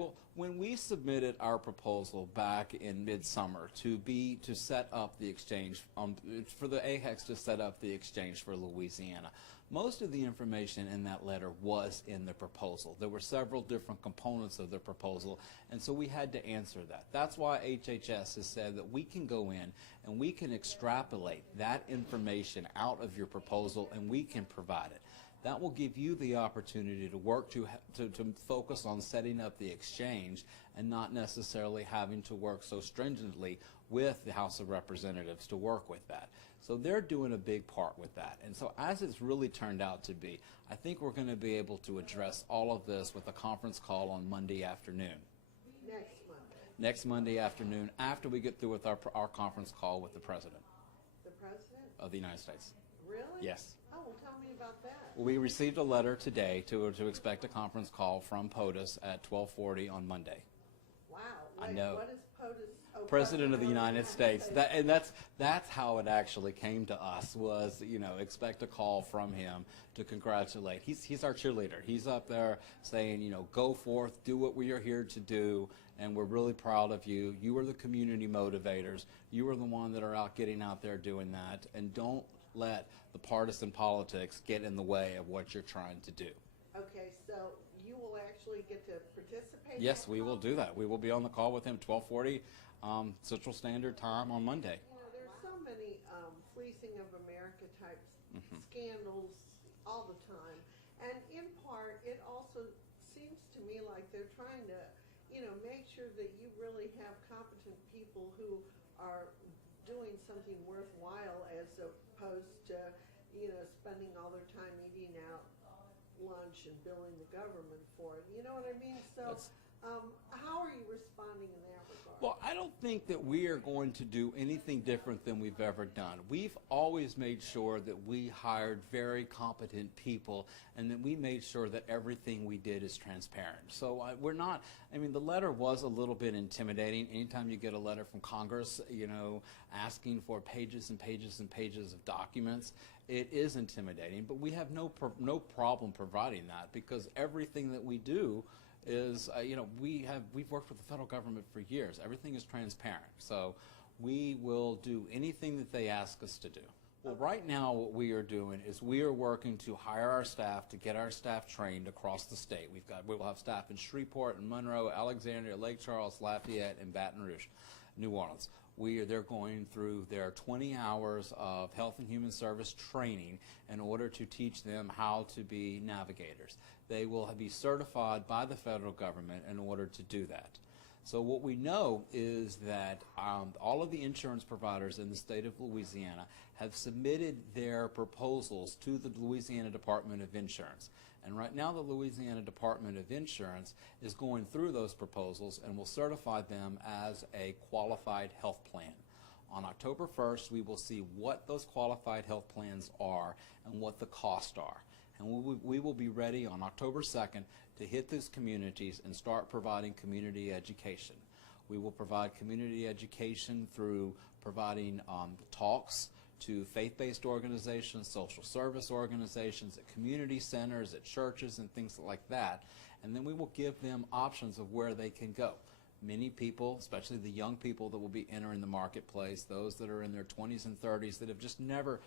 Well, when we submitted our proposal back in midsummer to set up the exchange, for the AHEX to set up the exchange for Louisiana, most of the information in that letter was in the proposal. There were several different components of the proposal, and so we had to answer that. That's why HHS has said that we can go in and we can extrapolate that information out of your proposal and we can provide it. That will give you the opportunity to work to focus on setting up the exchange and not necessarily having to work so stringently with the House of Representatives to work with that. So they're doing a big part with that. And so as it's really turned out to be, I think we're going to be able to address all of this with a conference call on Monday afternoon. Next Monday. Next Monday afternoon, after we get through with our conference call with the President. The President? Of the United States. Really? Yes. Oh, well, tell me about that. We received a letter today to expect a conference call from POTUS at 12:40 on Monday. Wow. I know. What is POTUS? Oh, President of the United States. That's how it actually came to us, was, expect a call from him to congratulate. He's our cheerleader. He's up there saying, go forth, do what we are here to do, and we're really proud of you. You are the community motivators. You are the one that are getting out there doing that, and don't let the partisan politics get in the way of what you're trying to do. Okay, so you will actually get to participate? Yes, we will do that. We will be on the call with him 12:40 Central Standard Time on Monday. There's so many fleecing of America type scandals all the time, and in part, it also seems to me like they're trying to, make sure that you really have competent people who are doing something worthwhile as opposed to, spending all their time eating out lunch and billing the government for it. You know what I mean? So how are you responding in that regard? Well, I don't think that we are going to do anything different than we've ever done. We've always made sure that we hired very competent people and that we made sure that everything we did is transparent. So we're not, the letter was a little bit intimidating. Anytime you get a letter from Congress, asking for pages and pages and pages of documents, it is intimidating, but we have no problem providing that, because everything that we do is, we've worked with the federal government for years. Everything is transparent. So we will do anything that they ask us to do. Well, right now what we are doing is we are working to hire our staff, to get our staff trained across the state. We will have staff in Shreveport and Monroe, Alexandria, Lake Charles, Lafayette, and Baton Rouge, New Orleans. They're going through their 20 hours of health and human service training in order to teach them how to be navigators. They will be certified by the federal government in order to do that. So what we know is that all of the insurance providers in the state of Louisiana have submitted their proposals to the Louisiana Department of Insurance. And right now the Louisiana Department of Insurance is going through those proposals and will certify them as a qualified health plan. On October 1st, we will see what those qualified health plans are and what the costs are. And we will be ready on October 2nd to hit these communities and start providing community education. We will provide community education through providing talks to faith-based organizations, social service organizations, at community centers, at churches, and things like that. And then we will give them options of where they can go. Many people, especially the young people that will be entering the marketplace, those that are in their 20s and 30s that have just never,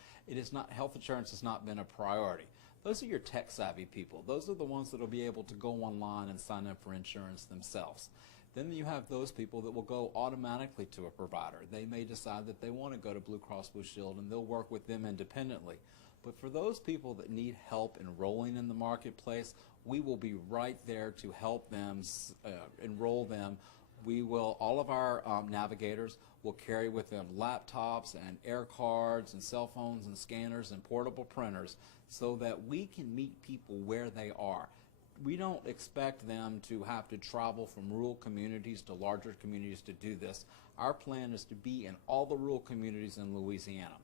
health insurance has not been a priority. Those are your tech-savvy people. Those are the ones that will be able to go online and sign up for insurance themselves. Then you have those people that will go automatically to a provider. They may decide that they want to go to Blue Cross Blue Shield, and they'll work with them independently. But for those people that need help enrolling in the marketplace, we will be right there to help them enroll them. All of our navigators will carry with them laptops and air cards and cell phones and scanners and portable printers so that we can meet people where they are. We don't expect them to have to travel from rural communities to larger communities to do this. Our plan is to be in all the rural communities in Louisiana.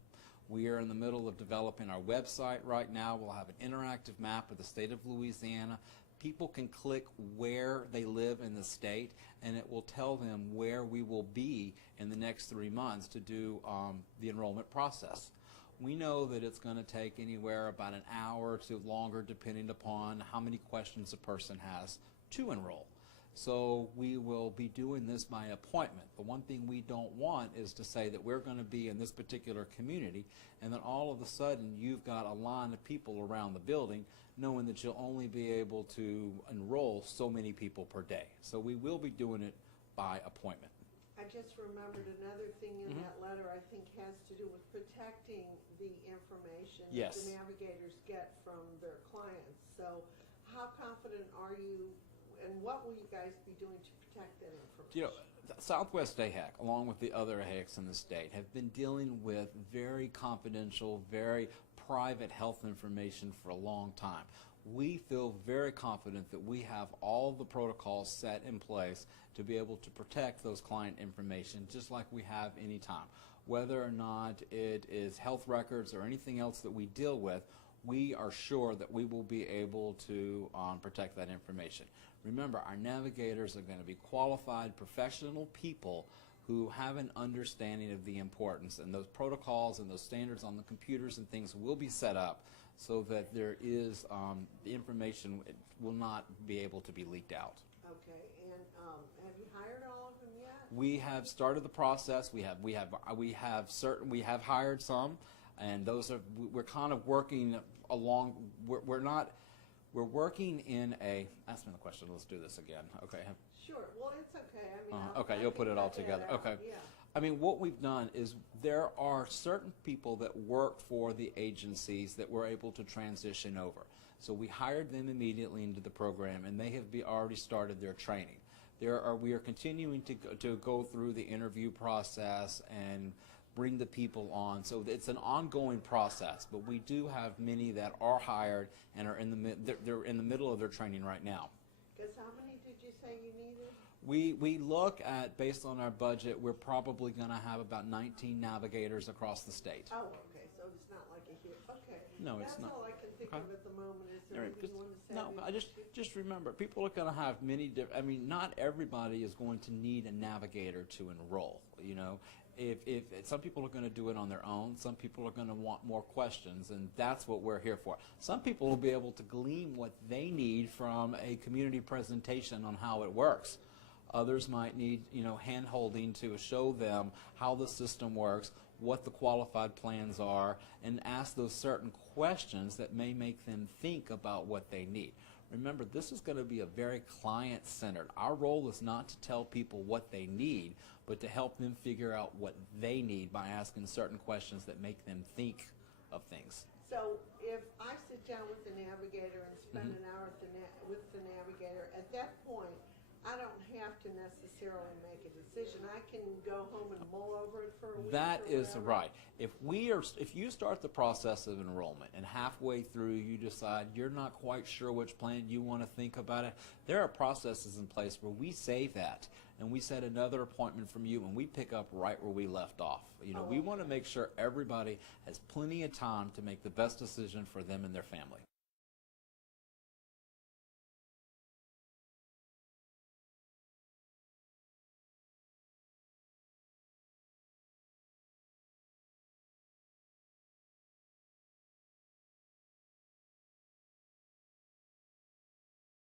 We are in the middle of developing our website right now. We'll have an interactive map of the state of Louisiana. People can click where they live in the state, and it will tell them where we will be in the next 3 months to do the enrollment process. We know that it's going to take anywhere about an hour to longer depending upon how many questions a person has to enroll. So we will be doing this by appointment. The one thing we don't want is to say that we're going to be in this particular community, and then all of a sudden you've got a line of people around the building knowing that you'll only be able to enroll so many people per day. So we will be doing it by appointment. I just remembered another thing in that letter I think has to do with protecting the information that Yes. the navigators get from their clients. So how confident are you, and what will you guys be doing to protect that information? You know, Southwest AHEC, along with the other AHECs in the state, have been dealing with very confidential, very private health information for a long time. We feel very confident that we have all the protocols set in place to be able to protect those client information just like we have any time. Whether or not it is health records or anything else that we deal with, we are sure that we will be able to protect that information. Remember, our navigators are going to be qualified professional people who have an understanding of the importance, and those protocols and those standards on the computers and things will be set up so that there is the information will not be able to be leaked out. Okay, and have you hired all of them yet? We have started the process. We have hired some, and those are we're kind of working along. We're working in a. Ask me the question. Let's do this again. Okay. Sure. Well, it's okay. I mean, Okay, I you'll can put it all cut that together. out. Okay. Yeah. I mean, what we've done is there are certain people that work for the agencies that we're able to transition over. So we hired them immediately into the program, and they have already started their training. We are continuing to go through the interview process and bring the people on. So it's an ongoing process, but we do have many that are hired and are they're in the middle of their training right now. Because how many did you say you needed? We look at, based on our budget, we're probably going to have about 19 navigators across the state. Oh, okay. So it's not like a huge. Okay. No, it's not. That's all I can think Okay. of at the moment. Is there All right, anything you want to say? no, I just remember, people are going to have many different. I mean, not everybody is going to need a navigator to enroll. You know, if some people are going to do it on their own, some people are going to want more questions, and that's what we're here for. Some people will be able to glean what they need from a community presentation on how it works. Others might need, hand-holding to show them how the system works, what the qualified plans are, and ask those certain questions that may make them think about what they need. Remember, this is going to be a very client-centered. Our role is not to tell people what they need, but to help them figure out what they need by asking certain questions that make them think of things. So if I sit down with the navigator and spend an hour with the navigator, at that point, I don't have to necessarily make a decision. I can go home and mull over it for a week. That or is whatever. right. If you start the process of enrollment and halfway through you decide you're not quite sure which plan you want to think about it, there are processes in place where we save that and we set another appointment from you and we pick up right where we left off. We want to make sure everybody has plenty of time to make the best decision for them and their family.